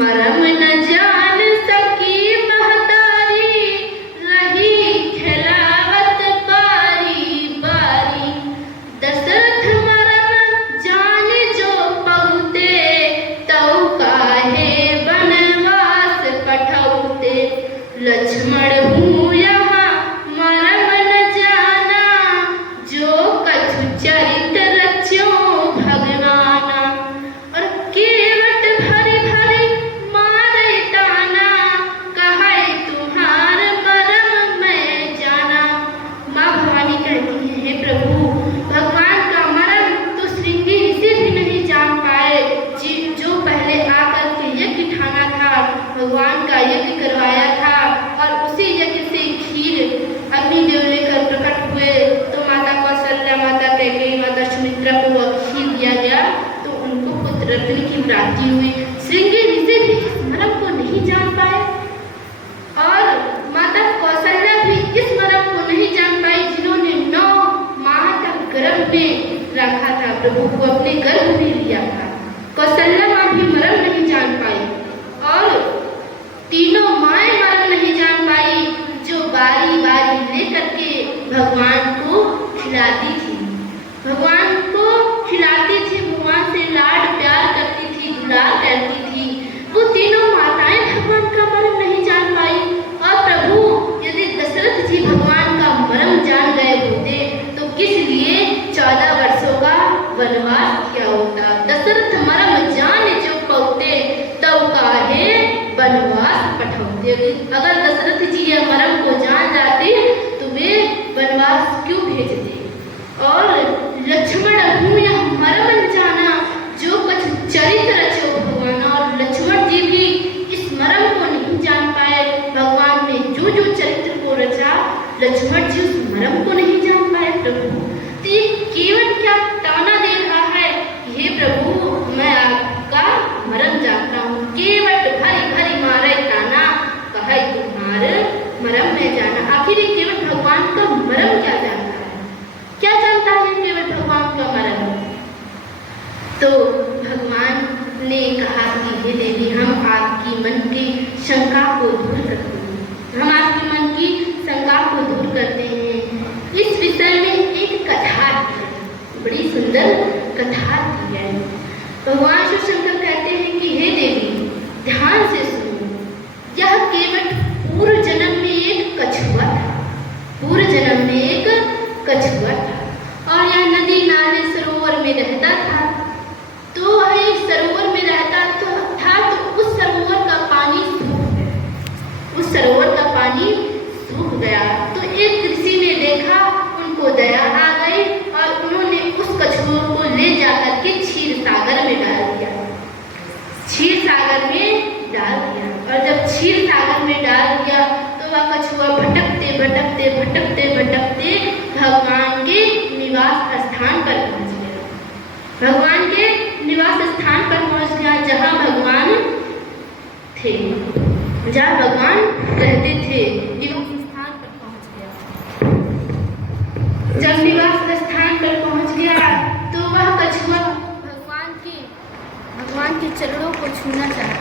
मरम न जान सकी महतारी, रही खिलावत बारी बारी। दशरथ मरम जान जो पहुते, तौ काहे वनवास पठौते। लक्ष्मण हूँ यहाँ मरम न जाना, जो कछु चरित रच्यो भगवाना। और केवट भरी भरी मारे ताना, कहे तुम्हार मरम मैं जाना। माँ भवानी कहती है, हे प्रभु, भगवान का मरम तो श्रृंगी ऋषि भी नहीं जान पाए, जो पहले आकर के यज्ञ ठाना था, भगवान का यज्ञ करवाया था, और उसी यज्ञ से खीर अग्निदेव लेकर प्रकट हुए। तो माता कौशल्या, माता कैकेयी, माता सुमित्रा को वह खीर दिया गया, तो उनको पुत्र रत्न की प्राप्ति हुई। श्रृंगी ऋषि भी इस मरम को नहीं जान पाए, और माता कौशल्या भी इस मरम को नहीं जान पाई, जिन्होंने 9 माह तक गर्भ में रखा था, प्रभु को अपने गर्भ में लिया था। कौशल्या माँ भी मरम नहीं जान पाई, और तीनों माएँ मरम नहीं जान पाई, जो बारी बारी लेकर के भगवान को खिलाती थी, भगवान को खिलाती थी, भगवान से लाड प्यार करती थी, दुलार करती थी। वो तीनों माताएं भगवान का मरम नहीं जान पाई। और प्रभु, यदि दशरथ जी भगवान का मरम जान गए होते, तो किस लिए 14 वर्षों का वनवास क्या होता। दशरथ मरम जान जो पहुते, तब काहे वनवास पठौते। अगर दशरथ जी यह मरम को जान जाते, तो वे वनवास क्यों भेजते। और लक्ष्मण हूँ यह मरम न जाना, जो कुछ चरित्र रचो भगवान। और लक्ष्मण जी भी इस मरम को नहीं जान पाए, भगवान ने जो जो चरित्र को रचा, लक्ष्मण जी उस मरम को नहीं जान पाए। प्रभु, तो ये केवल क्या ताना दे रहा है, हे प्रभु, मैं आपका मरम जानता हूँ। केवट भरी भरी मारे ताना, कहे तुम्हारे मरम में जाना। आखिर ये केवट भगवान का मरम क्या जानता है, क्या जानता है केवट भगवान का मरम। तो भगवान ने कहा कि हे देवी, हम आपकी मन की शंका को दूर करते हैं, हम आपके मन की शंका को दूर करते हैं। इस विषय में एक कथा है, बड़ी सुंदर कथा दी है। भगवान शिव शंकर कहते हैं कि हे देवी, ध्यान से सुनो, यह केवट पूर्व जन्म में एक कछुआ था, पूर्व जन्म में एक कछुआ था, और यह नदी नाले सरोवर में रहता था। तो वह एक सरोवर में रहता था, तो उस सरोवर का पानी सूख गया, उस सरोवर का पानी सूख गया। तो एक ऋषि ने देखा, उनको दया आ गई, और उन्होंने उस कछुए को ले जाकर के क्षीर सागर में डाल दिया, क्षीर सागर में डाल दिया। और जब क्षीर सागर में डाल दिया, तो वह कछुआ भटकते भटकते भटकते भटकते भगवान के निवास स्थान पर पहुंच गया, भगवान के निवास स्थान पर पहुंच गया, जहाँ भगवान थे, जहाँ भगवान रहते थे, निवास स्थान पर पहुंच गया। जब निवास स्थान पर पहुंच गया, तो वह कछुआ भगवान के चरणों को छूना चाहता